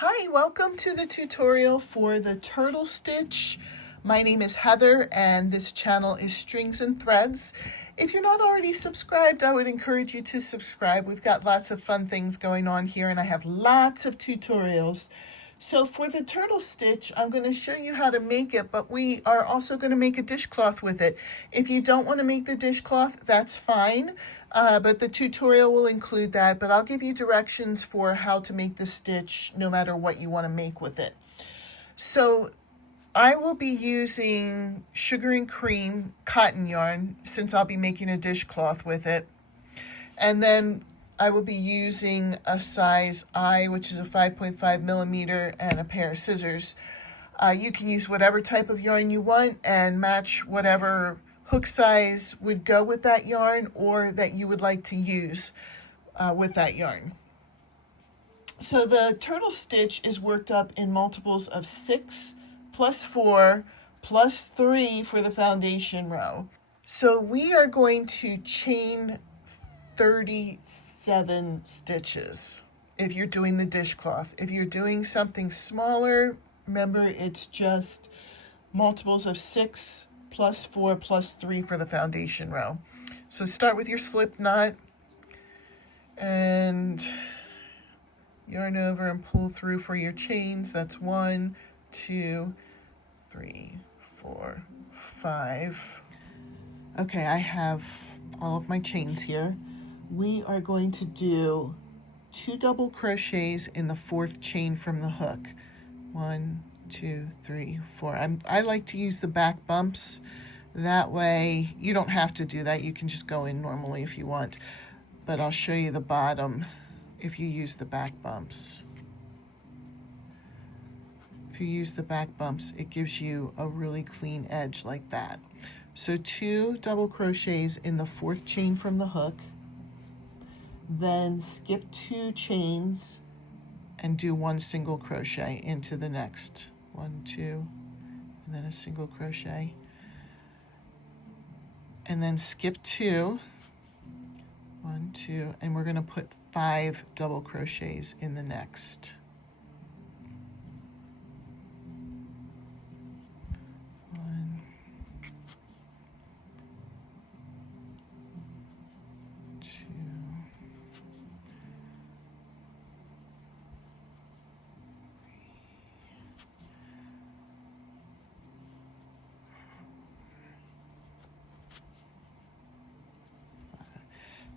Hi, welcome to the tutorial for the turtle stitch. My name is Heather and this channel is Strings and Threads. If you're not already subscribed, I would encourage you to subscribe. We've got lots of fun things going on here and I have lots of tutorials. So for the turtle stitch, I'm going to show you how to make it, but we are also going to make a dishcloth with it. If you don't want to make the dishcloth, that's fine, but the tutorial will include that, but I'll give you directions for how to make the stitch no matter what you want to make with it. So I will be using sugar and cream cotton yarn since I'll be making a dishcloth with it. And then I will be using a size I, which is a 5.5 millimeter, and a pair of scissors. You can use whatever type of yarn you want and match whatever hook size would go with that yarn or that you would like to use with that yarn. So the turtle stitch is worked up in multiples of 6 plus 4 plus 3 for the foundation row. So we are going to chain 37 stitches if you're doing the dishcloth. If you're doing something smaller, remember it's just multiples of 6 plus 4 plus 3 for the foundation row. So start with your slip knot and yarn over and pull through for your chains. That's 1, 2, 3, 4, 5. Okay, I have all of my chains here. We are going to do 2 double crochets in the 4th chain from the hook. 1, 2, 3, 4. I like to use the back bumps. That way you don't have to do that. You can just go in normally if you want. But I'll show you the bottom if you use the back bumps. If you use the back bumps, it gives you a really clean edge like that. So 2 double crochets in the 4th chain from the hook. Then skip 2 chains and do 1 single crochet into the next. 1, 2, and then a single crochet. And then skip 2, 1, 2, and we're going to put 5 double crochets in the next. 1, 2,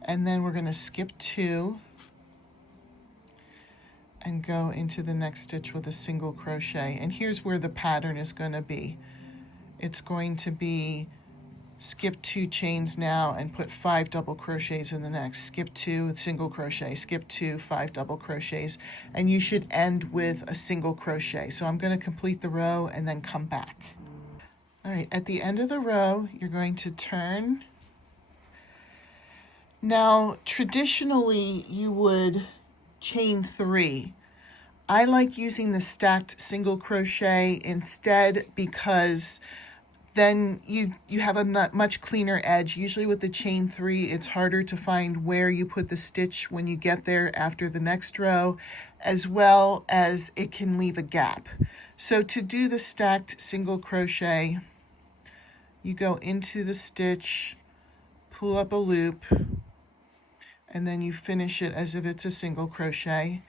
and then we're going to skip 2 and go into the next stitch with a single crochet. And here's where the pattern is going to be. It's going to be skip 2 chains now and put 5 double crochets in the next. Skip 2, single crochet, skip 2, 5 double crochets, and you should end with a single crochet. So I'm going to complete the row and then come back. All right, at the end of the row, you're going to turn. Now, traditionally, you would chain 3. I like using the stacked single crochet instead because then you have a much cleaner edge. Usually with the chain 3, it's harder to find where you put the stitch when you get there after the next row, as well as it can leave a gap. So to do the stacked single crochet, you go into the stitch, pull up a loop, and then you finish it as if it's a single crochet,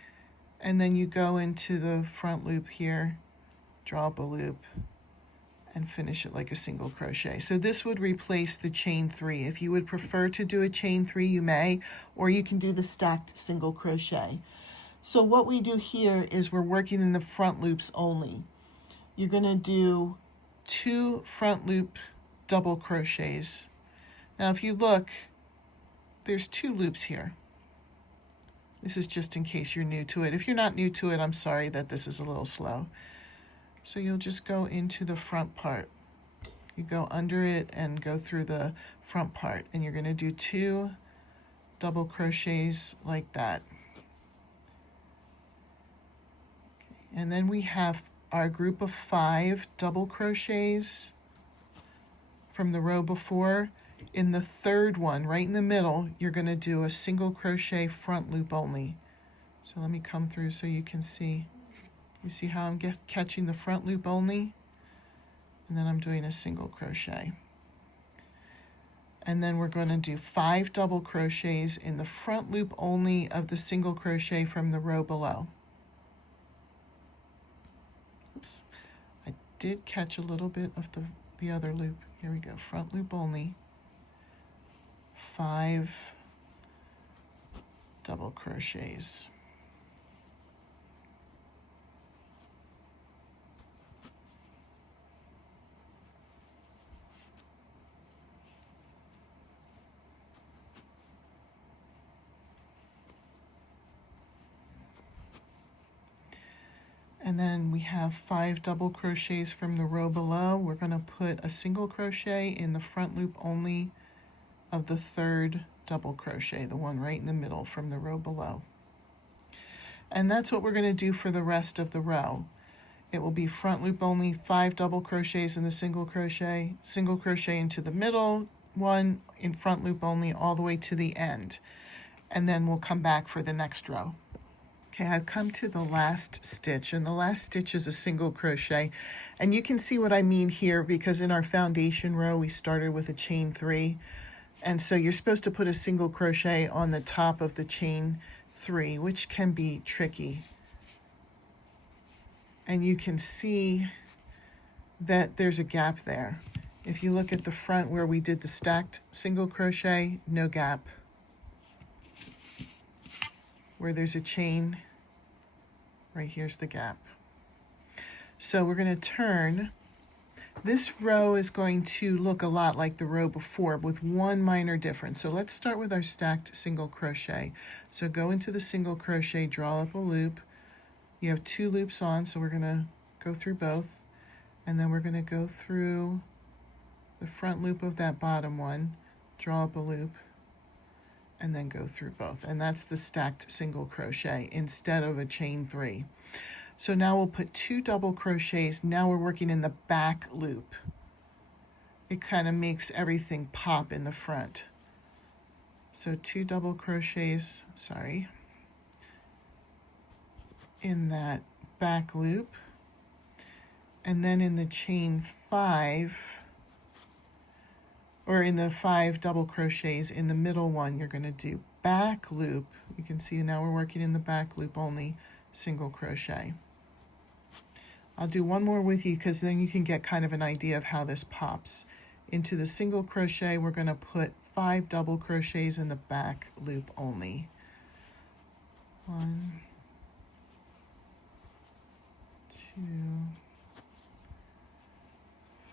and then you go into the front loop here, draw up a loop, and finish it like a single crochet. So this would replace the chain 3. If you would prefer to do a chain 3, you may, or you can do the stacked single crochet. So what we do here is we're working in the front loops only. You're going to do 2 front loop double crochets. Now if you look, there's 2 loops here. This is just in case you're new to it. If you're not new to it, I'm sorry that this is a little slow. So you'll just go into the front part. You go under it and go through the front part, and you're going to do 2 double crochets like that. And then we have our group of 5 double crochets from the row before. In the 3rd one, right in the middle, you're going to do a single crochet front loop only. So let me come through so you can see. You see how I'm catching the front loop only? And then I'm doing a single crochet. And then we're going to do 5 double crochets in the front loop only of the single crochet from the row below. Oops, I did catch a little bit of the other loop. Here we go, front loop only, 5 double crochets. And then we have 5 double crochets from the row below. We're going to put a single crochet in the front loop only of the 3rd double crochet, the one right in the middle from the row below. And that's what we're going to do for the rest of the row. It will be front loop only, 5 double crochets in the single crochet into the middle, 1 in front loop only all the way to the end. And then we'll come back for the next row. Okay, I've come to the last stitch, and the last stitch is a single crochet. And you can see what I mean here, because in our foundation row we started with a chain 3. And so you're supposed to put a single crochet on the top of the chain 3, which can be tricky. And you can see that there's a gap there. If you look at the front where we did the stacked single crochet, no gap. Where there's a chain, right here's the gap. So we're going to turn. This row is going to look a lot like the row before with one minor difference. So let's start with our stacked single crochet. So go into the single crochet, draw up a loop. You have 2 loops on, so we're going to go through both. And then we're going to go through the front loop of that bottom one, draw up a loop, and then go through both. And that's the stacked single crochet instead of a chain 3. So now we'll put 2 double crochets. Now we're working in the back loop. It kind of makes everything pop in the front. So 2 double crochets, in that back loop. And then in the chain 5, or in the 5 double crochets in the middle one, you're going to do back loop. You can see now we're working in the back loop only, single crochet. I'll do one more with you because then you can get kind of an idea of how this pops. Into the single crochet, we're going to put 5 double crochets in the back loop only. 1, 2,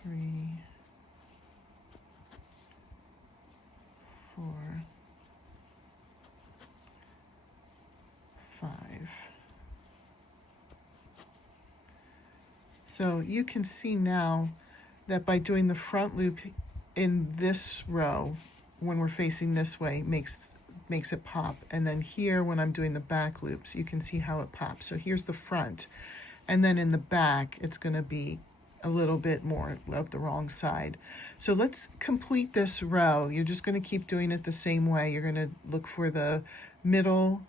3, 4, 5. So you can see now that by doing the front loop in this row, when we're facing this way, makes it pop. And then here, when I'm doing the back loops, you can see how it pops. So here's the front. And then in the back, it's going to be a little bit more of the wrong side. So let's complete this row. You're just going to keep doing it the same way. You're going to look for the middle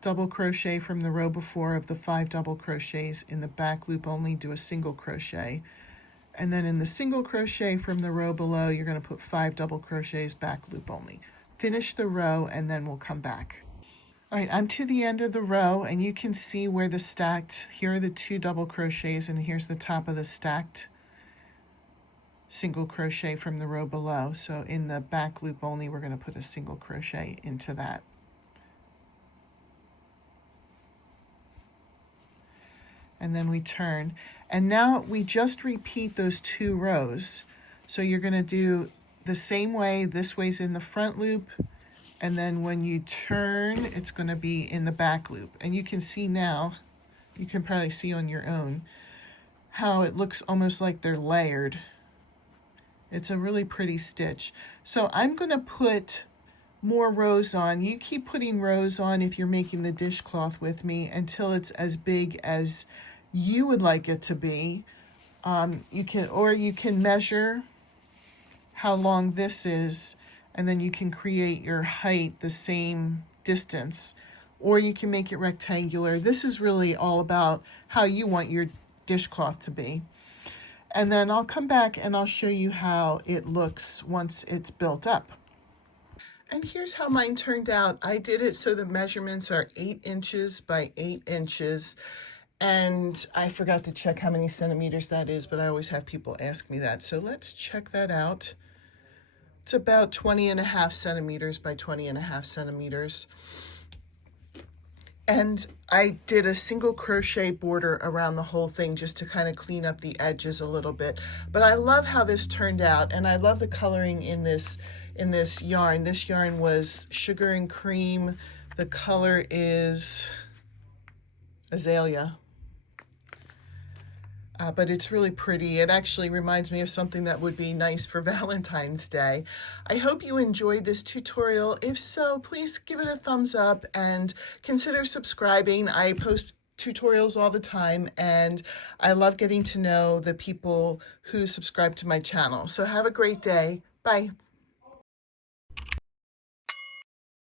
double crochet from the row before of the 5 double crochets. In the back loop only, do a single crochet. And then in the single crochet from the row below, you're going to put 5 double crochets, back loop only. Finish the row, and then we'll come back. All right, I'm to the end of the row, and you can see where the stacked, here are the 2 double crochets, and here's the top of the stacked single crochet from the row below. So in the back loop only, we're going to put a single crochet into that. And then we turn. And now we just repeat those 2 rows. So you're going to do the same way. This way's in the front loop. And then when you turn, it's going to be in the back loop. And you can see now, you can probably see on your own, how it looks almost like they're layered. It's a really pretty stitch. So I'm going to put more rows on. You keep putting rows on if you're making the dishcloth with me until it's as big as you would like it to be. You can measure how long this is, and then you can create your height the same distance. or you can make it rectangular. This is really all about how you want your dishcloth to be. And then I'll come back and I'll show you how it looks once it's built up. And here's how mine turned out. I did it so the measurements are 8 inches by 8 inches. And I forgot to check how many centimeters that is, but I always have people ask me that. So let's check that out. It's about 20.5 centimeters by 20.5 centimeters. And I did a single crochet border around the whole thing just to kind of clean up the edges a little bit. But I love how this turned out, and I love the coloring in this yarn. This yarn was sugar and cream. The color is azalea. But it's really pretty. It actually reminds me of something that would be nice for Valentine's Day. I hope you enjoyed this tutorial. If so, please give it a thumbs up and consider subscribing. I post tutorials all the time, and I love getting to know the people who subscribe to my channel. So have a great day. Bye.